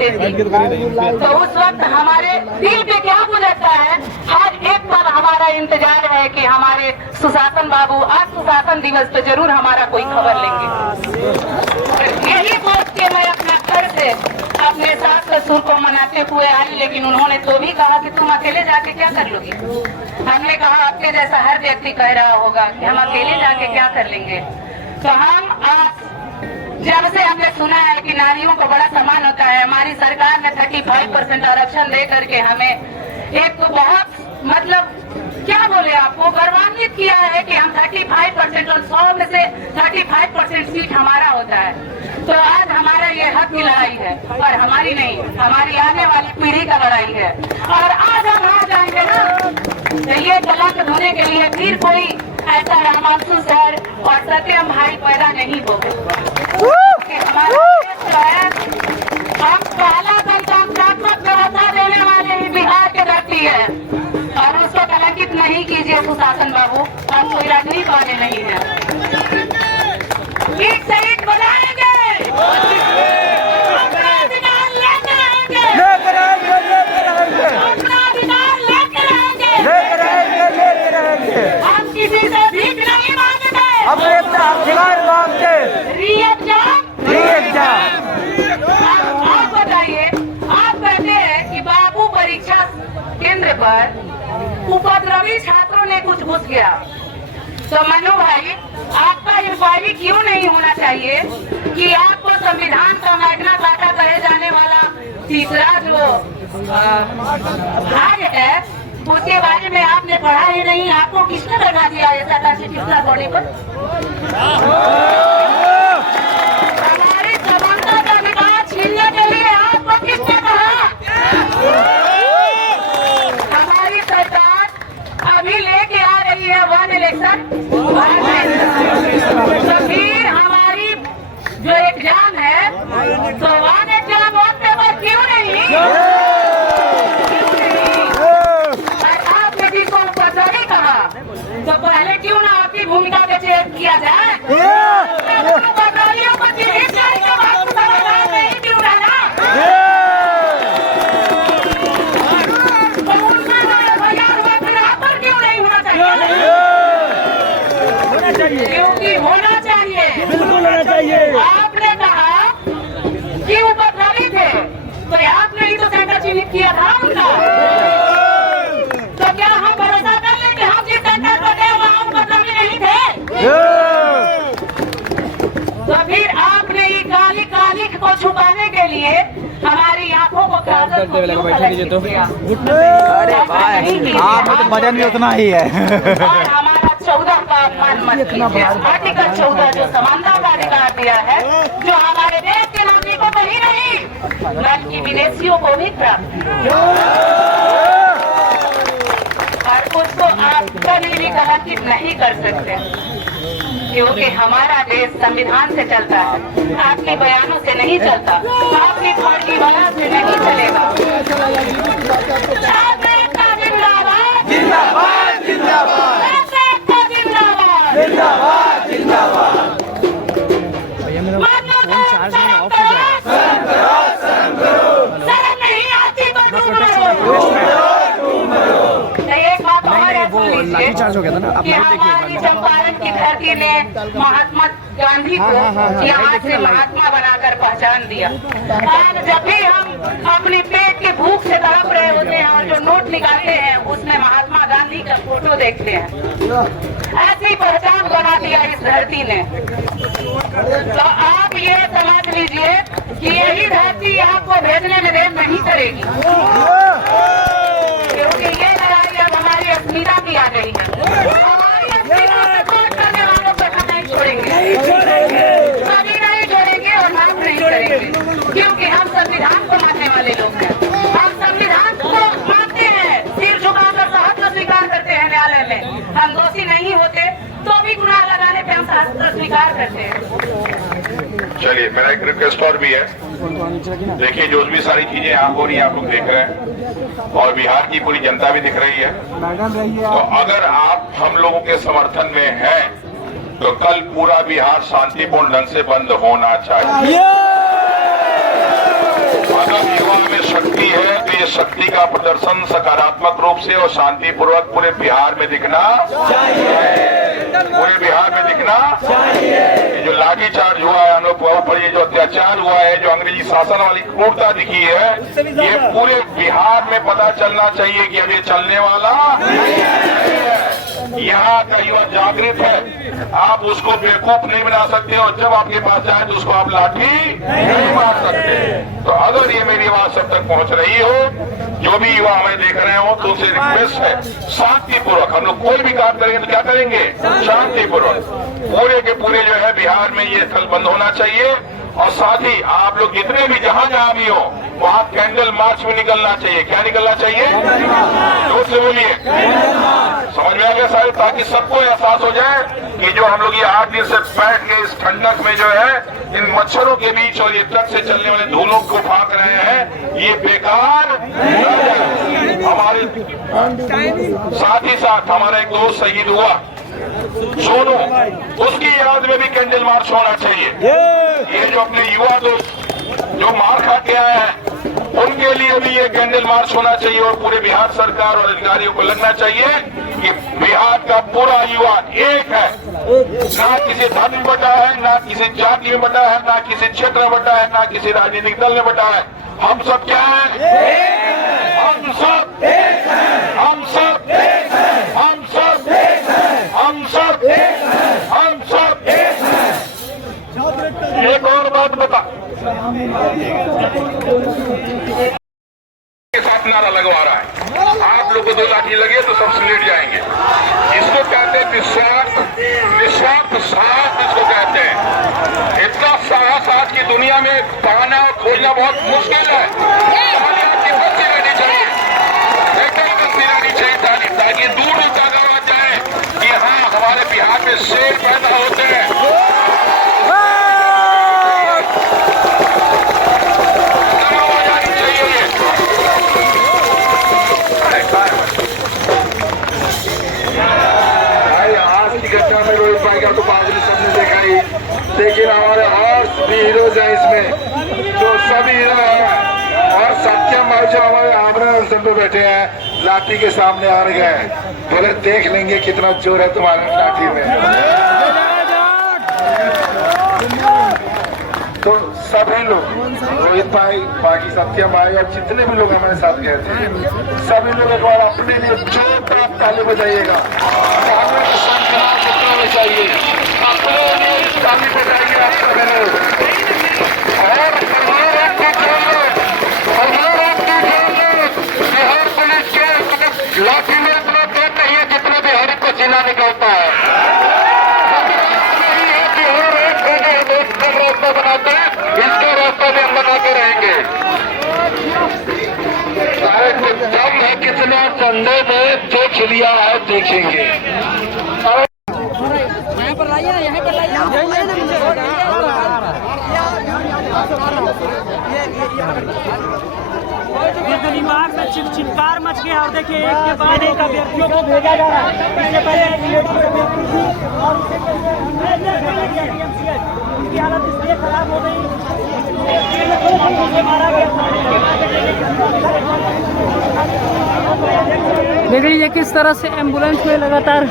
देती। तो उस वक्त हमारे दिल पे क्या गुजरता है, हर एक पल हमारा इंतजार है कि हमारे सुशासन बाबू आज सुशासन दिवस पे जरूर हमारा कोई खबर लेंगे। यही सोच के मैं अपना घर से अपने सास ससुर को मनाते हुए आई, लेकिन उन्होंने तो भी कहा कि तुम अकेले जाके क्या कर लोगी। हमने कहा आपके जैसा हर व्यक्ति कह रहा होगा कि हम अकेले जाके क्या कर लेंगे। तो हम आज जब से हमने सुना है कि नारियों को बड़ा सम्मान होता है, हमारी सरकार ने 35% आरक्षण दे करके हमें एक तो बहुत मतलब क्या बोले आपको गौरवान्वित किया है कि हम 35% और 100 में से 35% सीट हमारा होता है। तो आज हमारा ये हक की लड़ाई है और हमारी नहीं, हमारी आने वाली पीढ़ी का लड़ाई है। और आज हम आ जाएंगे ना तो ये कलंक धोने के लिए फिर कोई ऐसा रामांशु सर और सत्यम भाई पैदा नहीं होगा। हम पहला गणतंत्रात्मक व्यवस्था देने वाले ही बिहार के धरती है और उसको कलंकित नहीं कीजिए सुशासन बाबू, हम कोई राजनीति वाले नहीं है। एक से एक बनाएंगे, अपना अधिकार लेते रहेंगे, अपना अधिकार लेते रहेंगे, हम किसी से भीख नहीं मांगते, आप बताइए, आप कहते हैं कि बाबू परीक्षा केंद्र पर उपद्रवी छात्रों ने कुछ घुस गया, तो मनु भाई आपका इंक्वायरी क्यों नहीं होना चाहिए कि आपको संविधान का मैग्ना कार्टा कहे जाने वाला तीसरा जो भाग है उसके बारे में आपने पढ़ा ही नहीं। आपको किसने लगा दिया ऐसा कॉन्स्टिट्यूशनल बॉडी पर? हमारी समानता का अधिकार छीनने के लिए आपको किसने कहा? हमारी सरकार अभी लेके आ रही है वन इलेक्शन, तो फिर हमारी जो एग्जाम है तो वन एग्जाम वन पेपर क्यों नहीं? तो पहले क्यों ना आपकी भूमिका पे चेक किया जाए? को चिन्हित करके बात को समाधान नहीं क्यों रहना? तो उनका FIR हुआ फिर आप पर क्यों नहीं होना चाहिए? क्योंकि होना चाहिए, बिल्कुल होना चाहिए। आपने कहा कि उपद्रवी थे तो आपने ही तो सेंटर चिन्हित किया था उनका, तो क्या हम भरोसा कर लें कि हम जिस सेंटर पर गए वहाँ उपद्रवी नहीं थे? तो फिर आपने ये काली काली को छुपाने के लिए हमारी आंखों को काजल को क्यों कलंकित किया? आप तो वजन भी उतना ही है। और हमारा 14 का अपमान मत कीजिए। आर्टिकल 14 जो समानता का अधिकार दिया है, जो हमारे देश के नागरिकों को ही नहीं बल्कि विदेशियों को भी प्राप्त है, और उसको आप कभी भी कलंकित नहीं कर सकते, क्योंकि हमारा देश संविधान से चलता है, आपके बयानों से नहीं चलता, आपकी फर्जी बयान से नहीं चलेगा। जिंदाबाद जिंदाबाद जिंदाबाद जिंदाबाद जिंदाबाद। नहीं आती लाठी चार्ज हो गया था ना, आप लोग देखिए। चंपारण की धरती ने महात्मा गांधी को यहाँ से महात्मा बनाकर पहचान दिया। आज जब भी हम अपने पेट के भूख से तड़प रहे होते हैं और जो नोट निकालते हैं उसमें महात्मा गांधी का फोटो देखते हैं, ऐसी पहचान बना दिया इस धरती ने। तो आप ये समझ लीजिए कि यही धरती आपको भेजने में देर नहीं करेगी, क्योंकि ये लड़ाई अब हमारी अस्मिता की आ गई है। हमारी अस्मिता सपोर्ट करने वालों को हम नहीं छोड़ेंगे, कभी नहीं छोड़ेंगे और माफ नहीं करेंगे, क्योंकि हम संविधान को मानने वाले लोग हैं। हम संविधान को मानते हैं, सिर झुकाकर सहर्ष स्वीकार करते हैं न्यायालय में। हम दोषी नहीं होते तो भी गुनाह लगाने पे हम सहर्ष स्वीकार करते हैं। चलिए, मेरा एक रिक्वेस्ट और भी है। देखिए, जो भी सारी चीजें आप हो रही हैं, आप लोग देख रहे हैं और बिहार की पूरी जनता भी दिख रही है। तो अगर आप हम लोगों के समर्थन में हैं, तो कल पूरा बिहार शांतिपूर्ण ढंग से बंद होना चाहिए। अगर अगर युवा में शक्ति है तो ये शक्ति का प्रदर्शन सकारात्मक रूप से और शांतिपूर्वक पूरे बिहार में दिखना पूरे बिहार में दिखना ये जो लाठीचार्ज हुआ है अनुभव पर, ये जो अत्याचार हुआ है, जो अंग्रेजी शासन वाली क्रूरता दिखी है, ये पूरे बिहार में पता चलना चाहिए कि अब ये चलने वाला यहाँ का युवा जागृत है। आप उसको बेवकूफ नहीं बना सकते और जब आपके पास जाए तो उसको आप लाठी नहीं मार सकते। तो अगर ये मेरी आवाज सब तक पहुंच रही हो, जो भी युवा हमें देख रहे हो, तो उनसे रिक्वेस्ट है शांतिपूर्वक हम लोग कोई भी काम करेंगे तो क्या करेंगे, शांतिपूर्वक। पूरे के पूरे जो है बिहार में ये स्थल बंद होना चाहिए और साथ ही आप लोग जितने भी जहां भी हो वहां कैंडल मार्च में निकलना चाहिए। क्या निकलना चाहिए, जोर से बोलिए, समझ में आ गया सारे, ताकि सबको एहसास हो जाए कि जो हम लोग ये 8 दिन से बैठ के इस ठंडक में जो है इन मच्छरों के बीच और ये ट्रक से चलने वाले धूलों को फाँक रहे हैं, ये बेकार। हमारे साथ ही साथ हमारा एक दोस्त शहीद हुआ सोनू, उसकी याद में भी कैंडल मार्च होना चाहिए। ये जो अपने युवा दोस्त जो मार खा के आए हैं उनके लिए भी ये कैंडल मार्च होना चाहिए और पूरे बिहार सरकार और अधिकारियों को लगना चाहिए कि बिहार का पूरा युवा एक है, ना किसी धर्म में बटा है, ना किसी जाति में बटा है, ना किसी क्षेत्र में बटा है, ना किसी राजनीतिक दल में बटा है। हम सब क्या है, हम सब एक हैं, हम सब एक हैं, हम सब एक हैं, हम सब एक हैं, हम सब एक हैं। एक और बात बता के साथ नारा लगवा रहा है, आप लोग को 2 लाठी लगे तो सब लेट जाएंगे। इसको कहते हैं निस्वार्थ साहस, इसको कहते हैं। इतना साहस आज की दुनिया में पाना और खोजना बहुत मुश्किल है। आपकी बस्ती रहनी चाहिए, एकदम बस्ती रहनी चाहिए ताकि दूर जाकर आ जाए कि हाँ हमारे बिहार में शेर पैदा होते हैं। तो बाद में सबने देखा ही, लेकिन हमारे और भी हीरोज हैं इसमें, जो सभी हीरो हैं। और सत्यम भाई जो हमारे आमरण पे बैठे हैं, लाठी के सामने आ गए, बोले देख लेंगे कितना जोर है तुम्हारे लाठी में। तो सभी लोग, रोहित भाई, बाकी सत्यम भाई और जितने भी लोग हमारे साथ गए थे, सभी लोग एक बार अपने लिए जोरदार ताली बजाइएगा। चाहिए अपने लिए ताली बजाइए आप सभी लोग। और बिहार पुलिस के लाठी में इतना देर नहीं है जितना बिहारी को जीना निकलता है। रास्ता बनाते हैं, इसका रास्ता भी हम बना के रहेंगे। चाहे कुछ दम है कितना कंधे में देख लिया है, देखेंगे। यहाँ पर लाइए, यहाँ पर लाइए। दिमाग में चिल्कार मच गया और देखिए एक के बाद एक अभ्यर्थियों को भेजा जा रहा है। इससे पहले उनकी हालत इसलिए खराब हो गई, मारा गया। देख लीजिए किस तरह से एम्बुलेंस में लगातार